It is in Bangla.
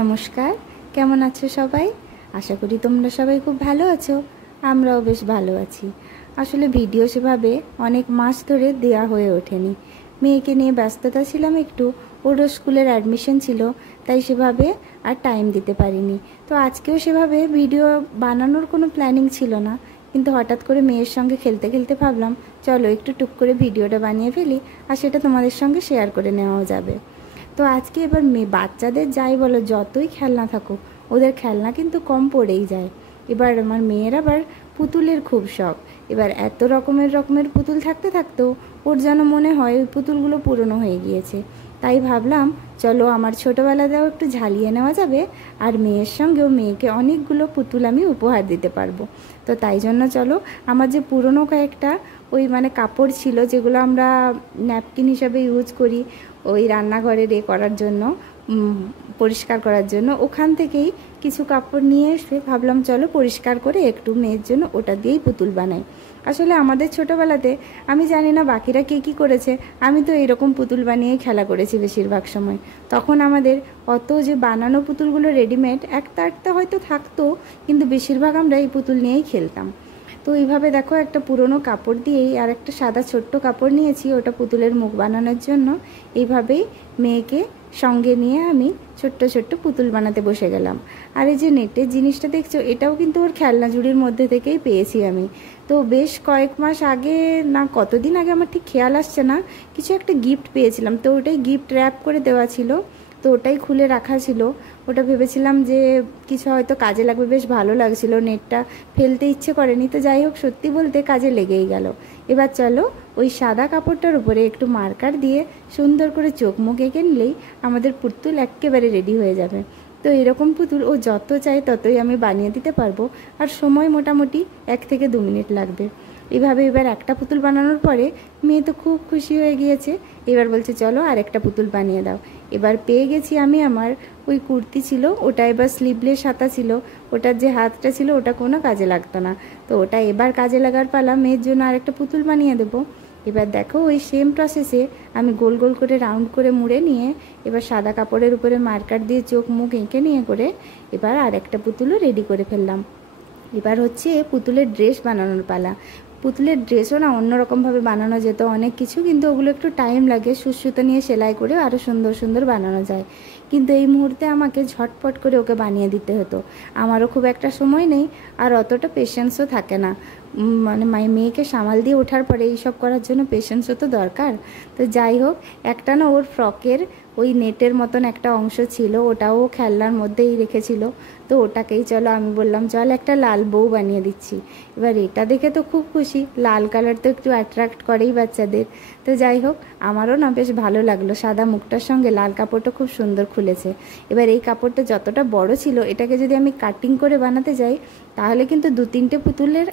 নমস্কার, কেমন আছো সবাই? আশা করি তোমরা সবাই খুব ভালো আছো। আমরাও বেশ ভালো আছি। আসলে ভিডিও সেভাবে অনেক মাস ধরে দেওয়া হয়ে ওঠেনি। মেয়েকে নিয়ে ব্যস্ততা ছিলাম একটু, ওরও স্কুলের অ্যাডমিশন ছিল, তাই সেভাবে আর টাইম দিতে পারিনি। তো আজকেও সেভাবে ভিডিও বানানোর কোনো প্ল্যানিং ছিল না, কিন্তু হঠাৎ করে মেয়ের সঙ্গে খেলতে খেলতে ভাবলাম চলো একটু টুক করে ভিডিওটা বানিয়ে ফেলি, আর সেটা তোমাদের সঙ্গে শেয়ার করে নেওয়াও যাবে। তো আজকে এবার বাচ্চাদের যাই বলো, যতই খেলনা থাকুক, ওদের খেলনা কিন্তু কম পড়েই যায়। এবার আমার মেয়ের আবার পুতুলের খুব শখ। এবার এত রকমের রকমের পুতুল থাকতে থাকতেও ওর যেন মনে হয় ওই পুতুলগুলো পুরনো হয়ে গিয়েছে। তাই ভাবলাম চলো আমার ছোটোবেলাতেও একটু ঝালিয়ে নেওয়া যাবে, আর মেয়ের সঙ্গেও মেয়েকে অনেকগুলো পুতুল আমি উপহার দিতে পারবো। তো তাই জন্য চলো, আমার যে পুরনো কয়েকটা ওই কাপড় ছিল, যেগুলো আমরা ন্যাপকিন হিসাবে ইউজ করি ওই রান্নাঘরে করার জন্য, পরিষ্কার করার জন্য, ওখান থেকেই কিছু কাপড় নিয়ে এসে ভাবলাম চলো পরিষ্কার করে একটু মেয়ের জন্য ওটা দিয়েই পুতুল বানাই। আসলে আমাদের ছোটোবেলাতে আমি জানি না বাকিরা কে কী করেছে, আমি তো এরকম পুতুল বানিয়েই খেলা করেছি বেশিরভাগ সময়। তখন আমাদের অত যে বানানো পুতুলগুলো রেডিমেড একটা একটা হয়তো থাকতো, কিন্তু বেশিরভাগ আমরা এই পুতুল নিয়েই খেলতাম। তো এইভাবে দেখো, একটা পুরনো কাপড় দিয়েই আর একটা সাদা ছোট্ট কাপড় নিয়েছি ওটা পুতুলের মুখ বানানোর জন্য। এইভাবেই মেয়েকে সঙ্গে নিয়ে আমি ছোট্ট ছোট্ট পুতুল বানাতে বসে গেলাম। আর এই যে নেটের জিনিসটা দেখছো, এটাও কিন্তু ওর খেলনা ঝুড়ির মধ্যে থেকেই পেয়েছি আমি। তো বেশ কয়েক মাস আগে, না কতদিন আগে আমার ঠিক খেয়াল আসছে না, কিছু একটা গিফট পেয়েছিলাম, তো ওটাই গিফট র্যাপ করে দেওয়া ছিল। তো ওটাই খুলে রাখা ছিল। ওটা ভেবেছিলাম যে কিছু হয়তো কাজে লাগবে, বেশ ভালো লাগছিল, নেটটা ফেলতে ইচ্ছে করেনি। তো যাই হোক, সত্যি বলতে কাজে লেগেই গেল। এবার চলো ওই সাদা কাপড়টার উপরে একটু মার্কার দিয়ে সুন্দর করে চোখ মুখ এঁকে নিলেই আমাদের পুতুল একেবারে রেডি হয়ে যাবে। তো এরকম পুতুল ও যত চাই ততই আমি বানিয়ে দিতে পারবো, আর সময় মোটামুটি 1 থেকে 2 মিনিট লাগবে। এভাবে এবার একটা পুতুল বানানোর পরে মেয়ে তো খুব খুশি হয়ে গিয়েছে। এবার বলছে চলো আর একটা পুতুল বানিয়ে দাও। এবার পেয়ে গেছি আমি আমার ওই কুর্তি ছিল, ওটা এবার স্লিভলেস হাতা ছিল, ওটার যে হাতটা ছিল ওটা কোনো কাজে লাগতো না। তো ওটা এবার কাজে লাগার পালা, মেয়ের জন্য আরেকটা পুতুল বানিয়ে দেবো। এবার দেখো ওই সেম প্রসেসে আমি গোল গোল করে রাউন্ড করে মুড়ে নিয়ে এবার সাদা কাপড়ের উপরে মার্কার দিয়ে চোখ মুখ এঁকে নিয়ে করে এবার আরেকটা পুতুলও রেডি করে ফেললাম। এবার হচ্ছে পুতুলের ড্রেস বানানোর পালা। পুতুলের ড্রেসও না অন্যরকমভাবে বানানো যেত অনেক কিছু, কিন্তু ওগুলো একটু টাইম লাগে, সুতো নিয়ে সেলাই করে আরও সুন্দর সুন্দর বানানো যায়। কিন্তু এই মুহূর্তে আমাকে ঝটপট করে ওকে বানিয়ে দিতে হতো। আমারও খুব একটা সময় নেই, আর অতটা পেশেন্সও থাকে না। মেয়েকে সামাল দিয়ে ওঠার পরে এইসব করার জন্য পেশেন্সও তো দরকার। তো যাই হোক, একটা না ওর ফ্রকের ওই নেটের মতন একটা অংশ ছিল, ওটাও খেলনার মধ্যেই রেখেছিল। তো ওটাকেই চলো আমি বললাম চল একটা লাল বউ বানিয়ে দিচ্ছি। এবার এটা দেখে তো খুব খুশি, লাল কালার তো একটু অ্যাট্রাক্ট করেই বাচ্চাদের। তো যাই হোক, আমারও না বেশ ভালো লাগলো, সাদা মুখটার সঙ্গে লাল কাপড়টা খুব সুন্দর খুলেছে। এবার এই কাপড়টা যতটা বড় ছিল, এটাকে যদি আমি কাটিং করে বানাতে যাই তাহলে কিন্তু 2-3টে পুতুলের